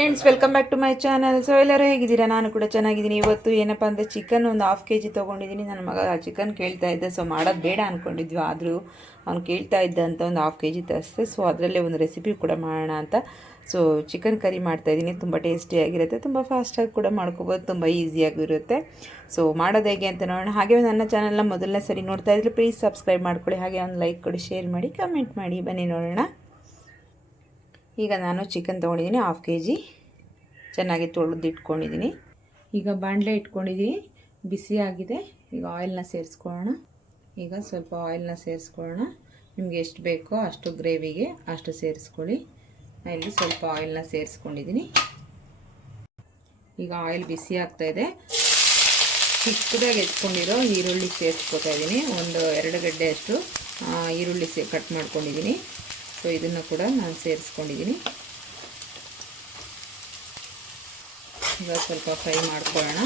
Friends, welcome back to my channel. So ಎಲ್ಲರೂ ಹೇಗಿದ್ದೀರಾ? ನಾನು ಕೂಡ ಚೆನ್ನಾಗಿದ್ದೀನಿ. ಇವತ್ತು ಏನಪ್ಪ ಅಂದರೆ ಚಿಕನ್ ಒಂದು ½ kg ತೊಗೊಂಡಿದ್ದೀನಿ. ನನ್ನ ಮಗ ಚಿಕನ್ ಕೇಳ್ತಾ ಇದ್ದೆ. ಸೊ ಮಾಡೋದು ಬೇಡ ಅಂದ್ಕೊಂಡಿದ್ವಿ, ಆದರೂ ಅವ್ನು ಕೇಳ್ತಾ ಇದ್ದ ಅಂತ ಒಂದು ½ kg ತರಿಸ್ದೆ. ಸೊ ಅದರಲ್ಲೇ ಒಂದು ರೆಸಿಪಿ ಕೂಡ ಮಾಡೋಣ ಅಂತ ಸೊ ಚಿಕನ್ ಕರಿ ಮಾಡ್ತಾಯಿದ್ದೀನಿ. ತುಂಬ ಟೇಸ್ಟಿಯಾಗಿರುತ್ತೆ, ತುಂಬ ಫಾಸ್ಟಾಗಿ ಕೂಡ ಮಾಡ್ಕೋಬೋದು, ತುಂಬ ಈಸಿಯಾಗಿರುತ್ತೆ. ಸೊ ಮಾಡೋದು ಹೇಗೆ ಅಂತ ನೋಡೋಣ. ಹಾಗೆ ನನ್ನ ಚಾನಲ್ನ ಮೊದಲನೇ ಸರಿ ನೋಡ್ತಾ ಇದ್ದರೆ ಪ್ಲೀಸ್ ಸಬ್ಸ್ಕ್ರೈಬ್ ಮಾಡ್ಕೊಳ್ಳಿ, ಹಾಗೆ ಒಂದು ಲೈಕ್ ಕೊಡಿ, ಶೇರ್ ಮಾಡಿ, ಕಮೆಂಟ್ ಮಾಡಿ. ಬನ್ನಿ ನೋಡೋಣ. ಈಗ ನಾನು ಚಿಕನ್ ತೊಗೊಂಡಿದ್ದೀನಿ, ½ kg ಚೆನ್ನಾಗಿ ತೊಳೆದಿಟ್ಕೊಂಡಿದ್ದೀನಿ. ಈಗ ಬಾಣಲೆ ಇಟ್ಕೊಂಡಿದ್ದೀನಿ, ಬಿಸಿ ಆಗಿದೆ. ಈಗ ಆಯಿಲ್ನ ಸೇರಿಸ್ಕೊಳ್ಳೋಣ. ಈಗ ಸ್ವಲ್ಪ ಆಯಿಲ್ನ ಸೇರಿಸ್ಕೊಳ್ಳೋಣ. ನಿಮಗೆ ಎಷ್ಟು ಬೇಕೋ ಅಷ್ಟು ಗ್ರೇವಿಗೆ ಅಷ್ಟು ಸೇರಿಸ್ಕೊಳ್ಳಿ. ಇಲ್ಲಿ ಸ್ವಲ್ಪ ಆಯಿಲ್ನ ಸೇರಿಸ್ಕೊಂಡಿದ್ದೀನಿ. ಈಗ ಆಯಿಲ್ ಬಿಸಿ ಆಗ್ತಾಯಿದೆ. ಚಿಕ್ಕದಾಗಿ ಎತ್ಕೊಂಡಿರೋ ಈರುಳ್ಳಿ ಸೇರಿಸ್ಕೊತಾ ಇದ್ದೀನಿ. ಒಂದು 2 ಗಡ್ಡೆಯಷ್ಟು ಈರುಳ್ಳಿ ಕಟ್ ಮಾಡ್ಕೊಂಡಿದ್ದೀನಿ. ಸೊ ಇದನ್ನು ಕೂಡ ನಾನು ಸೇರಿಸ್ಕೊಂಡಿದ್ದೀನಿ. ಈಗ ಸ್ವಲ್ಪ ಫ್ರೈ ಮಾಡ್ಕೊಳ್ಳೋಣ.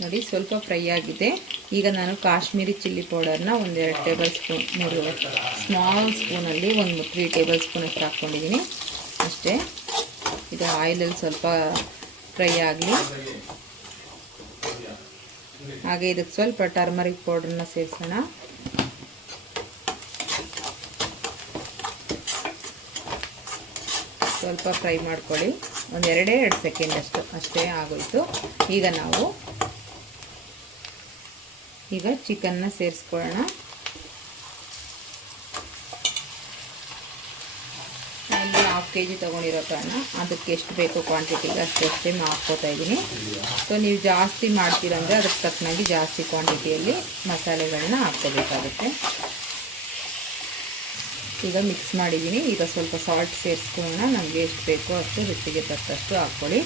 ನೋಡಿ, ಸ್ವಲ್ಪ ಫ್ರೈ ಆಗಿದೆ. ಈಗ ನಾನು ಕಾಶ್ಮೀರಿ ಚಿಲ್ಲಿ ಪೌಡರ್ನ ಒಂದು 2 ಟೇಬಲ್ ಸ್ಪೂನ್, ಸ್ಮಾಲ್ ಸ್ಪೂನಲ್ಲಿ ಒಂದು 3 ಟೇಬಲ್ ಸ್ಪೂನ್ ಅಷ್ಟು ಹಾಕ್ಕೊಂಡಿದ್ದೀನಿ ಅಷ್ಟೇ. ಇದು ಆಯಿಲಲ್ಲಿ ಸ್ವಲ್ಪ ಫ್ರೈ ಆಗಲಿ. ಹಾಗೆ ಇದಕ್ಕೆ ಸ್ವಲ್ಪ ಟರ್ಮರಿಕ್ ಪೌಡ್ರನ್ನ ಸೇರಿಸೋಣ. ಸ್ವಲ್ಪ ಫ್ರೈ ಮಾಡ್ಕೊಳ್ಳಿ, ಒಂದು 2 ಸೆಕೆಂಡ್ ಅಷ್ಟೇ ಆಗೋಯಿತು. ಈಗ ಚಿಕನ್ನ ಸೇರಿಸ್ಕೊಳ್ಳೋಣ. ಇಲ್ಲಿ ½ kg ತೊಗೊಂಡಿರೋ ಕಾರಣ ಅದಕ್ಕೆ ಎಷ್ಟು ಬೇಕೋ ಕ್ವಾಂಟಿಟಿಗೆ ಅಷ್ಟೇ ಹಾಕ್ಕೋತಾ ಇದ್ದೀನಿ. ಸೊ ನೀವು ಜಾಸ್ತಿ ಮಾಡ್ತೀರಂದರೆ ಅದಕ್ಕೆ ತಕ್ಕನಾಗಿ ಜಾಸ್ತಿ ಕ್ವಾಂಟಿಟಿಯಲ್ಲಿ ಮಸಾಲೆಗಳನ್ನ ಹಾಕ್ಕೋಬೇಕಾಗುತ್ತೆ. ಈಗ ಮಿಕ್ಸ್ ಮಾಡಿದ್ದೀನಿ. ಈಗ ಸ್ವಲ್ಪ ಸಾಲ್ಟ್ ಸೇರಿಸ್ಕೊಳ್ಳೋಣ. ನಮಗೆ ಎಷ್ಟು ಬೇಕೋ ಅಷ್ಟು ರುಚಿಗೆ ತಕ್ಕಷ್ಟು ಹಾಕ್ಕೊಳ್ಳಿ.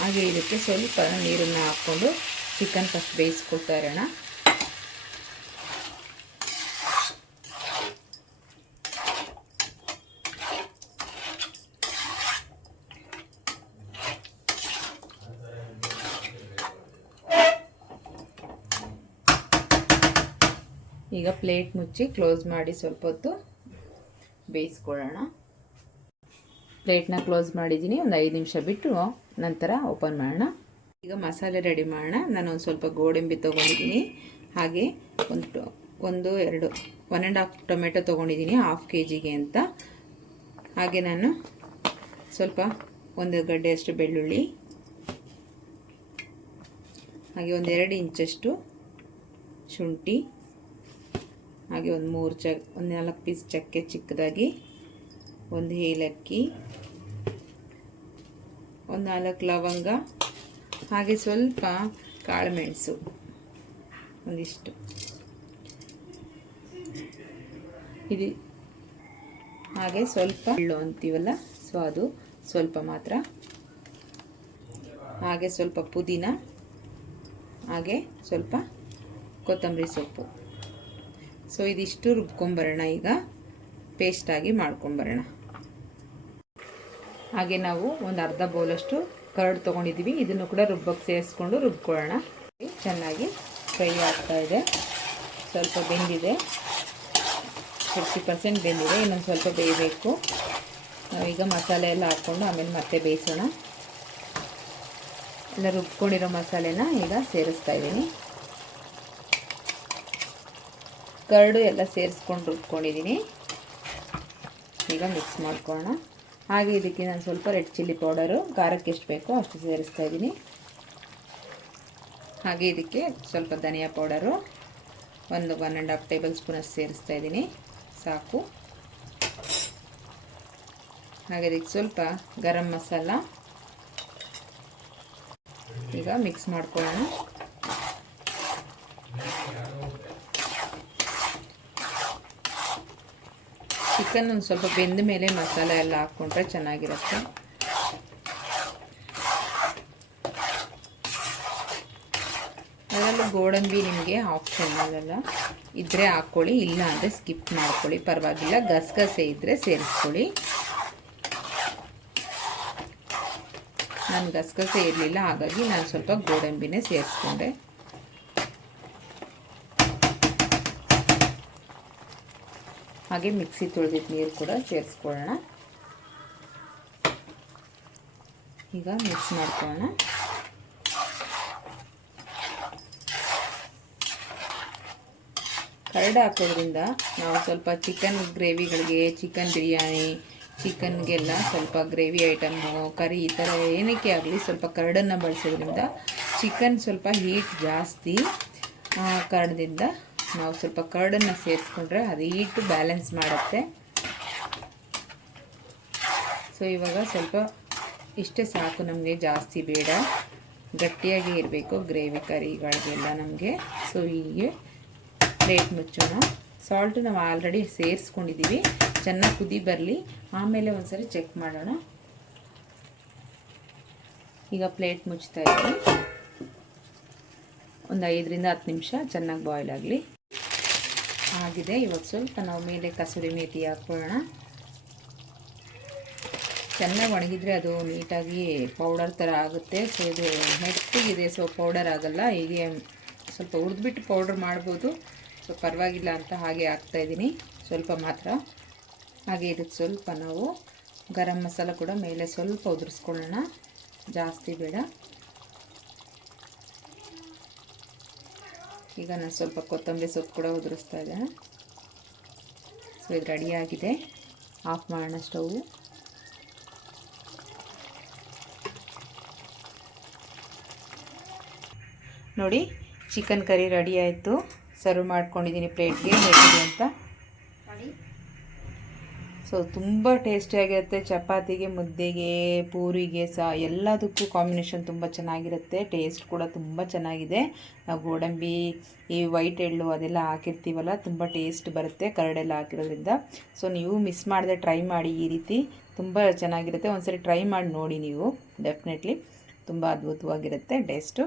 ಹಾಗೆ ಇದಕ್ಕೆ ಸ್ವಲ್ಪ ನೀರನ್ನು ಹಾಕ್ಕೊಂಡು ಚಿಕನ್ ಫಸ್ಟ್ ಬೇಯಿಸ್ಕೊಳ್ತಾ ಇರೋಣ. ಈಗ ಪ್ಲೇಟ್ ಮುಚ್ಚಿ ಕ್ಲೋಸ್ ಮಾಡಿ ಸ್ವಲ್ಪ ಹೊತ್ತು ಬೇಯಿಸ್ಕೊಳ್ಳೋಣ. ಪ್ಲೇಟ್ನ ಕ್ಲೋಸ್ ಮಾಡಿದ್ದೀನಿ. ಒಂದು 5 ನಿಮಿಷ ಬಿಟ್ಟು ನಂತರ ಓಪನ್ ಮಾಡೋಣ. ಈಗ ಮಸಾಲೆ ರೆಡಿ ಮಾಡೋಣ. ನಾನು ಒಂದು ಸ್ವಲ್ಪ ಗೋಡಂಬಿ ತೊಗೊಂಡಿದ್ದೀನಿ. ಹಾಗೆ 1.5 ಟೊಮೆಟೊ ತೊಗೊಂಡಿದ್ದೀನಿ ½ kgಗೆ ಅಂತ. ಹಾಗೆ ನಾನು ಸ್ವಲ್ಪ 1 ಗಡ್ಡೆಯಷ್ಟು ಬೆಳ್ಳುಳ್ಳಿ, ಹಾಗೆ ಒಂದು 2 ಇಂಚಷ್ಟು ಶುಂಠಿ, ಹಾಗೆ ಒಂದು 4 ಪೀಸ್ ಚಕ್ಕೆ ಚಿಕ್ಕದಾಗಿ, ಒಂದು ಏಲಕ್ಕಿ, ಒಂದು 4 ಲವಂಗ, ಹಾಗೆ ಸ್ವಲ್ಪ ಕಾಳುಮೆಣಸು ಒಂದಿಷ್ಟು ಇದು, ಹಾಗೆ ಸ್ವಲ್ಪ ಎಳ್ಳು ಅಂತೀವಲ್ಲ, ಸೊ ಅದು ಸ್ವಲ್ಪ ಮಾತ್ರ, ಹಾಗೆ ಸ್ವಲ್ಪ ಪುದೀನ, ಹಾಗೆ ಸ್ವಲ್ಪ ಕೊತ್ತಂಬರಿ ಸೊಪ್ಪು. ಸೊ ಇದಿಷ್ಟು ರುಬ್ಕೊಂಬರೋಣ. ಈಗ ಪೇಸ್ಟಾಗಿ ಮಾಡ್ಕೊಂಬರೋಣ. ಹಾಗೆ ನಾವು ಒಂದು ಅರ್ಧ ಬೌಲಷ್ಟು ಕರ್ಡ್ ತೊಗೊಂಡಿದ್ದೀವಿ. ಇದನ್ನು ಕೂಡ ರುಬ್ಬಕ್ಕೆ ಸೇರಿಸ್ಕೊಂಡು ರುಬ್ಕೊಳ್ಳೋಣ. ಚೆನ್ನಾಗಿ ಫ್ರೈ ಆಗ್ತಾ ಇದೆ. ಸ್ವಲ್ಪ ಬೆಂದಿದೆ, 50% ಬೆಂದಿದೆ. ಇನ್ನೊಂದು ಸ್ವಲ್ಪ ಬೇಯಬೇಕು. ನಾವೀಗ ಮಸಾಲೆ ಎಲ್ಲ ಹಾಕ್ಕೊಂಡು ಆಮೇಲೆ ಮತ್ತೆ ಬೇಯಿಸೋಣ. ಎಲ್ಲ ರುಬ್ಕೊಂಡಿರೋ ಮಸಾಲೆನ ಈಗ ಸೇರಿಸ್ತಾ ಇದ್ದೀನಿ. ಕರ್ಡು ಎಲ್ಲ ಸೇರಿಸ್ಕೊಂಡು ರುಬ್ಕೊಂಡಿದ್ದೀನಿ. ಈಗ ಮಿಕ್ಸ್ ಮಾಡ್ಕೊಳ್ಳೋಣ. ಹಾಗೆ ಇದಕ್ಕೆ ನಾನು ಸ್ವಲ್ಪ ರೆಡ್ ಚಿಲ್ಲಿ ಪೌಡರು, ಖಾರಕ್ಕೆ ಎಷ್ಟು ಬೇಕೋ ಅಷ್ಟು ಸೇರಿಸ್ತಾ ಇದ್ದೀನಿ. ಹಾಗೆ ಇದಕ್ಕೆ ಸ್ವಲ್ಪ ಧನಿಯಾ ಪೌಡರು, 1.5 ಟೇಬಲ್ ಸ್ಪೂನ್ ಅಷ್ಟು ಸೇರಿಸ್ತಾ ಇದ್ದೀನಿ, ಸಾಕು. ಹಾಗೆ ಇದಕ್ಕೆ ಸ್ವಲ್ಪ ಗರಂ ಮಸಾಲ. ಈಗ ಮಿಕ್ಸ್ ಮಾಡ್ಕೊಳ್ಳೋಣ. ಚಿಕನ್ ಒಂದು ಸ್ವಲ್ಪ ಬೆಂದ ಮೇಲೆ ಮಸಾಲೆ ಎಲ್ಲ ಹಾಕ್ಕೊಂಡ್ರೆ ಚೆನ್ನಾಗಿರುತ್ತೆ. ಅದರಲ್ಲೂ ಗೋಡಂಬಿ ನಿಮಗೆ ಆಪ್ಷನ್ ಅದೆಲ್ಲ ಇದ್ದರೆ ಹಾಕ್ಕೊಳ್ಳಿ, ಇಲ್ಲ ಅಂದರೆ ಸ್ಕಿಪ್ ಮಾಡ್ಕೊಳ್ಳಿ, ಪರವಾಗಿಲ್ಲ. ಗಸಗಸೆ ಇದ್ದರೆ ಸೇರಿಸ್ಕೊಳ್ಳಿ. ನಾನು ಗಸಗಸೆ ಇರಲಿಲ್ಲ, ಹಾಗಾಗಿ ನಾನು ಸ್ವಲ್ಪ ಗೋಡಂಬಿನೇ ಸೇರಿಸ್ಕೊಂಡೆ. ಹಾಗೆ ಮಿಕ್ಸಿ ತೊಳೆದಿದ್ದ ನೀರು ಕೂಡ ಸೇರಿಸ್ಕೊಳ್ಳೋಣ. ಈಗ ಮಿಕ್ಸ್ ಮಾಡ್ಕೊಳ್ಳೋಣ. ಕರಡು ಹಾಕೋದ್ರಿಂದ ನಾವು ಸ್ವಲ್ಪ ಚಿಕನ್ ಗ್ರೇವಿಗಳಿಗೆ, ಚಿಕನ್ ಬಿರಿಯಾನಿ, ಚಿಕನ್ಗೆಲ್ಲ ಸ್ವಲ್ಪ ಗ್ರೇವಿ ಐಟಮ್ಮು, ಕರಿ ಈ ಥರ ಏನಕ್ಕೆ ಆಗಲಿ ಸ್ವಲ್ಪ ಕರಡನ್ನು ಬಳಸೋದ್ರಿಂದ ಚಿಕನ್ ಸ್ವಲ್ಪ ಹೀಟ್ ಜಾಸ್ತಿ. ಕಾರಣದಿಂದ ನಾವು ಸ್ವಲ್ಪ ಕರ್ಡನ್ನು ಸೇರಿಸ್ಕೊಂಡ್ರೆ ಅದು ಹೀಟು ಬ್ಯಾಲೆನ್ಸ್ ಮಾಡುತ್ತೆ. ಸೊ ಇವಾಗ ಸ್ವಲ್ಪ ಇಷ್ಟೇ ಸಾಕು, ನಮಗೆ ಜಾಸ್ತಿ ಬೇಡ, ಗಟ್ಟಿಯಾಗಿ ಇರಬೇಕು ಗ್ರೇವಿ ಕರಿಗಳಿಗೆಲ್ಲ ನಮಗೆ. ಸೊ ಹೀಗೆ ಪ್ಲೇಟ್ ಮುಚ್ಚೋಣ. ಸಾಲ್ಟು ನಾವು ಆಲ್ರೆಡಿ ಸೇರಿಸ್ಕೊಂಡಿದ್ದೀವಿ, ಚೆನ್ನಾಗಿ ಕುದಿ ಬರಲಿ, ಆಮೇಲೆ ಒಂದ್ಸರಿ ಚೆಕ್ ಮಾಡೋಣ. ಈಗ ಪ್ಲೇಟ್ ಮುಚ್ತಾ ಇದ್ದೀವಿ. ಒಂದು 5ರಿಂದ 10 ನಿಮಿಷ ಚೆನ್ನಾಗಿ ಬಾಯ್ಲ್ ಆಗಲಿ. ಆಗಿದೆ. ಇವಾಗ ಸ್ವಲ್ಪ ನಾವು ಮೇಲೆ ಕಸೂರಿ ಮೇಥಿ ಹಾಕ್ಕೊಳ್ಳೋಣ. ಚೆನ್ನಾಗಿ ಒಣಗಿದ್ರೆ ಅದು ನೀಟಾಗಿ ಪೌಡರ್ ಥರ ಆಗುತ್ತೆ. ಸೊ ಇದು ಮೆತ್ತಗಿದೆ, ಸೊ ಪೌಡರ್ ಆಗಲ್ಲ. ಹೀಗೆ ಸ್ವಲ್ಪ ಹುರಿದ್ಬಿಟ್ಟು ಪೌಡರ್ ಮಾಡ್ಬೋದು, ಸೊ ಪರವಾಗಿಲ್ಲ ಅಂತ ಹಾಗೆ ಹಾಕ್ತಾಯಿದ್ದೀನಿ ಸ್ವಲ್ಪ ಮಾತ್ರ. ಹಾಗೆ ಇದಕ್ಕೆ ಸ್ವಲ್ಪ ನಾವು ಗರಂ ಮಸಾಲ ಕೂಡ ಮೇಲೆ ಸ್ವಲ್ಪ ಉದುರಿಸ್ಕೊಳ್ಳೋಣ, ಜಾಸ್ತಿ ಬೇಡ. ಈಗ ನಾನು ಸ್ವಲ್ಪ ಕೊತ್ತಂಬರಿ ಸೊಪ್ಪು ಕೂಡ ಉದುರಿಸ್ತಾ ಇದ್ದೇನೆ. ಸೊ ಇದು ರೆಡಿಯಾಗಿದೆ. ಆಫ್ ಮಾಡೋಣ ಸ್ಟವ್. ನೋಡಿ, ಚಿಕನ್ ಕರಿ ರೆಡಿ ಆಯಿತು. ಸರ್ವ್ ಮಾಡ್ಕೊಂಡಿದ್ದೀನಿ ಪ್ಲೇಟ್ಗೆ, ಹೇಗಿದೆ ಅಂತ. ಸೊ ತುಂಬ ಟೇಸ್ಟಿಯಾಗಿರುತ್ತೆ. ಚಪಾತಿಗೆ, ಮುದ್ದೆಗೆ, ಪೂರಿಗೆ ಸಹ ಎಲ್ಲದಕ್ಕೂ ಕಾಂಬಿನೇಷನ್ ತುಂಬ ಚೆನ್ನಾಗಿರುತ್ತೆ. ಟೇಸ್ಟ್ ಕೂಡ ತುಂಬ ಚೆನ್ನಾಗಿದೆ. ನಾವು ಗೋಡಂಬಿ, ಈ ವೈಟ್ ಎಳ್ಳು ಅದೆಲ್ಲ ಹಾಕಿರ್ತೀವಲ್ಲ, ತುಂಬ ಟೇಸ್ಟ್ ಬರುತ್ತೆ ಕರಡೆಲ್ಲ ಹಾಕಿರೋದ್ರಿಂದ. ಸೊ ನೀವು ಮಿಸ್ ಮಾಡದೆ ಟ್ರೈ ಮಾಡಿ, ಈ ರೀತಿ ತುಂಬ ಚೆನ್ನಾಗಿರುತ್ತೆ. ಒಂದ್ಸರಿ ಟ್ರೈ ಮಾಡಿ ನೋಡಿ ನೀವು, ಡೆಫಿನೆಟ್ಲಿ ತುಂಬ ಅದ್ಭುತವಾಗಿರುತ್ತೆ ಟೇಸ್ಟು.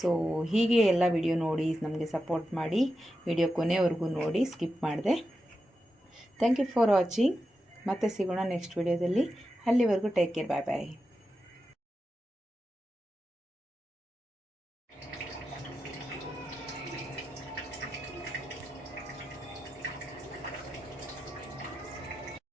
ಸೊ ಹೀಗೆ ಎಲ್ಲ ವಿಡಿಯೋ ನೋಡಿ ನಮಗೆ ಸಪೋರ್ಟ್ ಮಾಡಿ, ವಿಡಿಯೋ ಕೊನೆವರೆಗೂ ನೋಡಿ, ಸ್ಕಿಪ್ ಮಾಡಿದೆ. Thank you for watching. ಮತ್ತೆ ಸಿಗೋಣ ನೆಕ್ಸ್ಟ್ ವಿಡಿಯೋದಲ್ಲಿ. ಅಲ್ಲಿವರೆಗೂ ಟೇಕ್ ಕೇರ್, ಬಾಯ್ ಬಾಯ್.